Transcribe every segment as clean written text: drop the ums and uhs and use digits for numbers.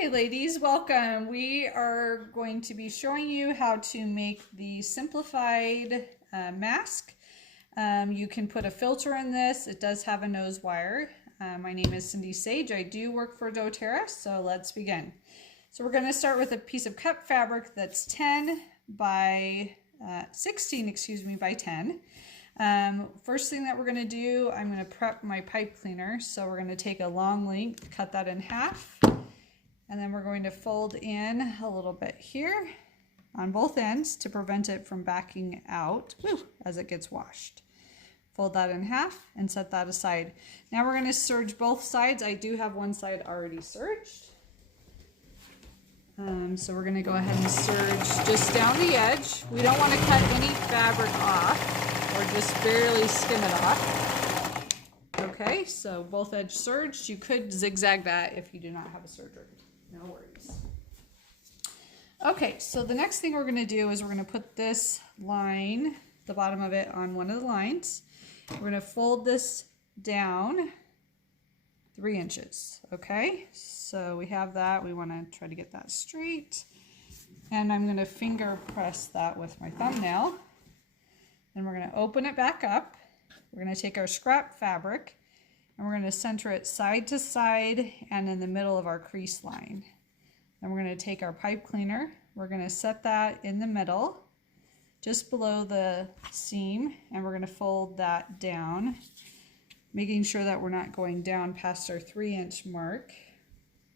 Okay, ladies, welcome. We are going to be showing you how to make the simplified mask. You can put a filter in this. It does have a nose wire. My name is Cindy Sage. I do work for doTERRA, so let's begin. So we're going to start with a piece of cut fabric that's 16 by 10. First thing that we're going to do, I'm going to prep my pipe cleaner. So we're going to take a long length, cut that in half, and then we're going to fold in a little bit here on both ends to prevent it from backing out as it gets washed. Fold that in half and set that aside. Now we're going to serge both sides. I do have one side already serged. So we're going to go ahead and serge just down the edge. We don't want to cut any fabric off, or just barely skim it off. Okay, so both edges serged. You could zigzag that if you do not have a serger. No worries. Okay, so the next thing we're going to do is we're going to put this line, the bottom of it, on one of the lines. We're going to fold this down 3 inches. Okay, so we have that. We want to try to get that straight. And I'm going to finger press that with my thumbnail. Then we're going to open it back up. We're going to take our scrap fabric and we're going to center it side to side and in the middle of our crease line. Then we're going to take our pipe cleaner. We're going to set that in the middle, just below the seam, and we're going to fold that down, making sure that we're not going down past our 3-inch mark,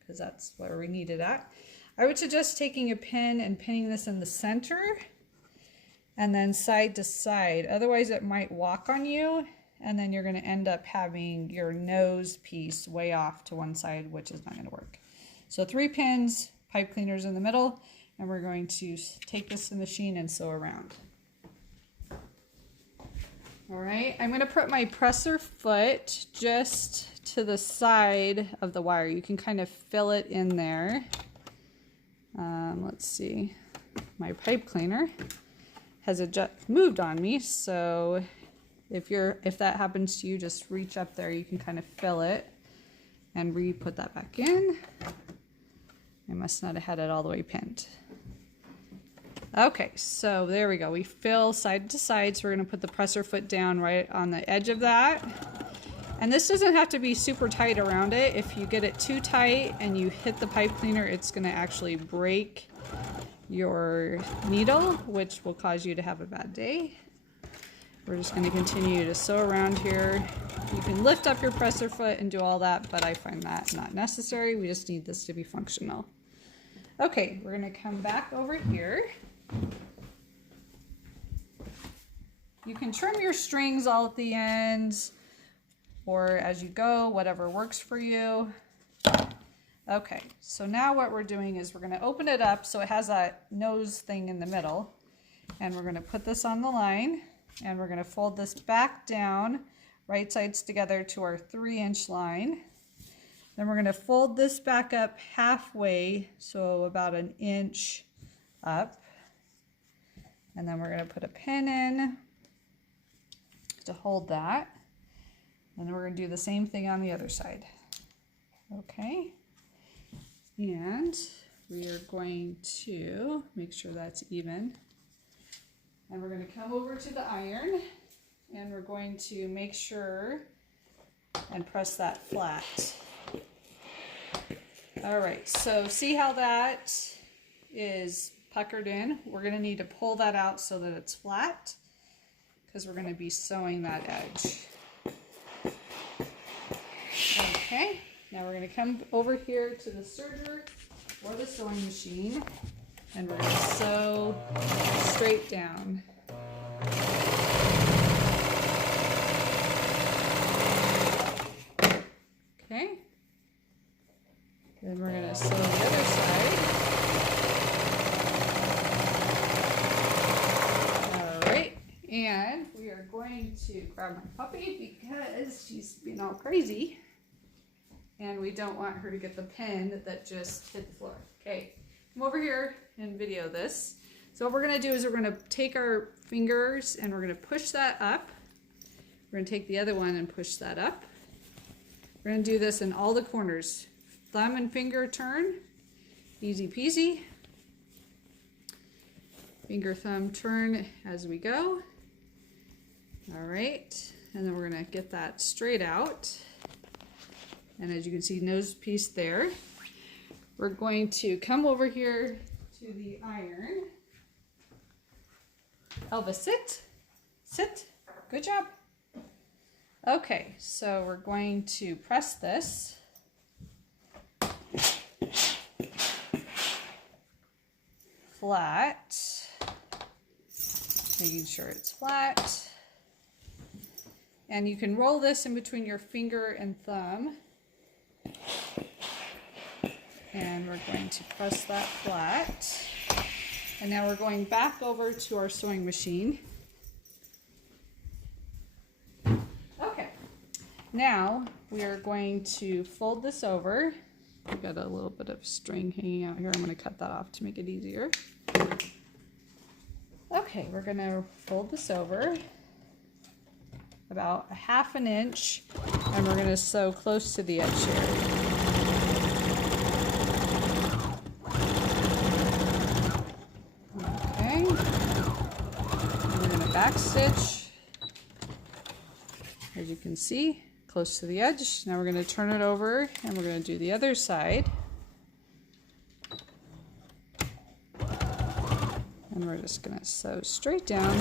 because that's where we need it at. I would suggest taking a pin and pinning this in the center and then side to side. Otherwise it might walk on you, and then you're going to end up having your nose piece way off to one side, which is not going to work. So 3 pins, pipe cleaners in the middle, and we're going to take this to the machine and sew around. All right, I'm going to put my presser foot just to the side of the wire. You can kind of fill it in there. Let's see, my pipe cleaner has moved on me, so if that happens to you, just reach up there. You can kind of fill it and re-put that back in. I must not have had it all the way pinned. Okay, so there we go. We fill side to side, so we're going to put the presser foot down right on the edge of that. And this doesn't have to be super tight around it. If you get it too tight and you hit the pipe cleaner, it's going to actually break your needle, which will cause you to have a bad day. We're just going to continue to sew around here. You can lift up your presser foot and do all that, but I find that not necessary. We just need this to be functional. Okay, we're going to come back over here. You can trim your strings all at the ends or as you go, whatever works for you. Okay, so now what we're doing is we're going to open it up so it has that nose thing in the middle, and we're going to put this on the line, and we're going to fold this back down, right sides together to our 3-inch line. Then we're going to fold this back up halfway, so about 1 inch up, and then we're going to put a pin in to hold that, and then we're going to do the same thing on the other side. Okay, and we are going to make sure that's even, and we're going to come over to the iron, and we're going to make sure and press that flat. All right, so see how that is puckered in? We're going to need to pull that out so that it's flat, because we're going to be sewing that edge. Okay, now we're going to come over here to the serger or the sewing machine, and we're going to sew straight down. Okay, then we're going to sew the other side. All right, and we are going to grab my puppy because she's being all crazy, and we don't want her to get the pin that just hit the floor. Okay, come over here and video this. So what we're going to do is we're going to take our fingers and we're going to push that up. We're going to take the other one and push that up. We're going to do this in all the corners. Thumb and finger turn, Easy peasy. Finger, thumb, turn as we go. All right, and then we're gonna get that straight out. And as you can see, nose piece there. We're going to come over here to the iron. Elvis, sit, sit, good job. Okay, so we're going to press this. Flat, making sure it's flat. And you can roll this in between your finger and thumb. And we're going to press that flat. And now we're going back over to our sewing machine. Okay, now we are going to fold this over. I've got a little bit of string hanging out here. I'm going to cut that off to make it easier. Okay, we're going to fold this over about 1/2 inch, and we're going to sew close to the edge here. Okay, and we're going to back stitch, as you can see, close to the edge. Now we're going to turn it over and we're going to do the other side. And we're just going to sew straight down.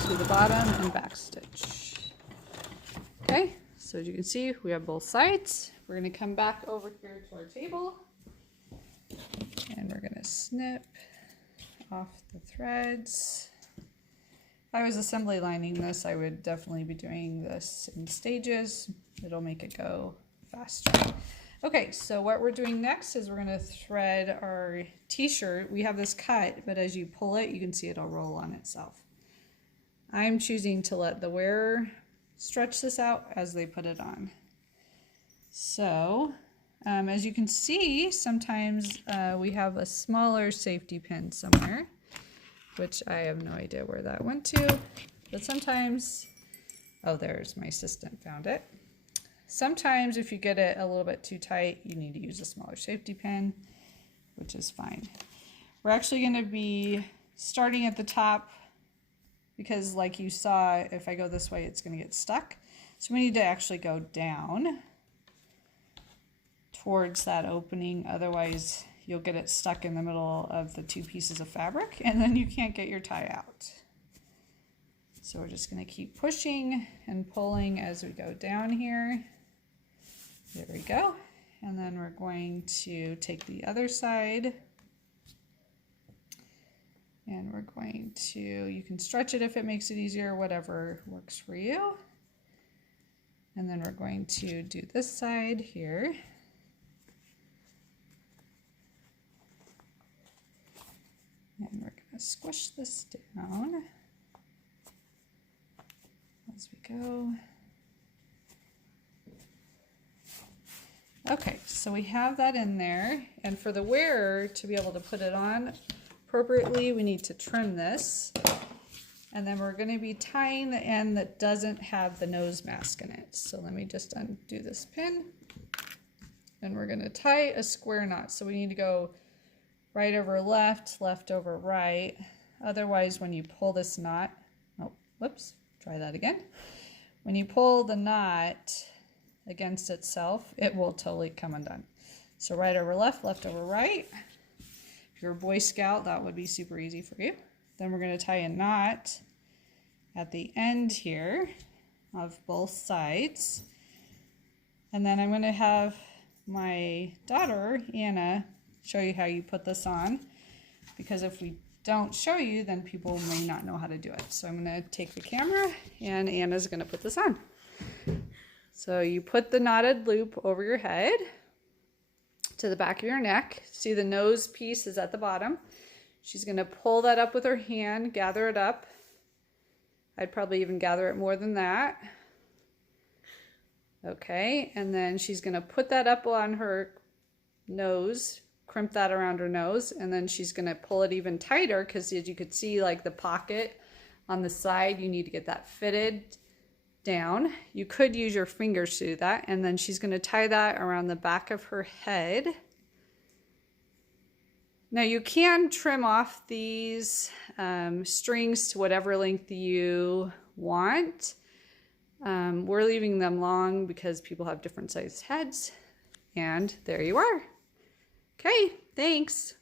To the bottom and back stitch. Okay, so as you can see, we have both sides. We're going to come back over here to our table and we're going to snip off the threads. If I was assembly lining this, I would definitely be doing this in stages. It'll make it go faster. Okay, so what we're doing next is we're going to thread our t-shirt. We have this cut, but as you pull it, you can see it'll roll on itself. I'm choosing to let the wearer stretch this out as they put it on. So, as you can see, sometimes we have a smaller safety pin somewhere, which I have no idea where that went to, but sometimes, oh, there's my assistant found it. Sometimes if you get it a little bit too tight, you need to use a smaller safety pin, which is fine. We're actually going to be starting at the top because like you saw, if I go this way, it's going to get stuck. So we need to actually go down towards that opening. Otherwise, you'll get it stuck in the middle of the two pieces of fabric and then you can't get your tie out. So we're just going to keep pushing and pulling as we go down here. There we go. And then we're going to take the other side and we're going to, you can stretch it if it makes it easier, whatever works for you. And then we're going to do this side here. And we're going to squish this down as we go. Okay, so we have that in there, and for the wearer to be able to put it on appropriately, we need to trim this. And then we're going to be tying the end that doesn't have the nose mask in it. So let me just undo this pin. And we're going to tie a square knot. So we need to go right over left, left over right. Otherwise, when you pull this knot, oh, whoops, try that again. When you pull the knot against itself, it will totally come undone. So right over left, left over right. If you're a Boy Scout, that would be super easy for you. Then we're going to tie a knot at the end here of both sides. And then I'm going to have my daughter, Anna, show you how you put this on. Because if we don't show you, then people may not know how to do it. So I'm going to take the camera and Anna's going to put this on. So you put the knotted loop over your head to the back of your neck. See the nose piece is at the bottom. She's going to pull that up with her hand, gather it up. I'd probably even gather it more than that. Okay, and then she's going to put that up on her nose, crimp that around her nose, and then she's going to pull it even tighter because as you could see, like the pocket on the side, you need to get that fitted down. You could use your fingers to do that, and then she's going to tie that around the back of her head. Now you can trim off these strings to whatever length you want. We're leaving them long because people have different sized heads. And there you are. Okay, thanks.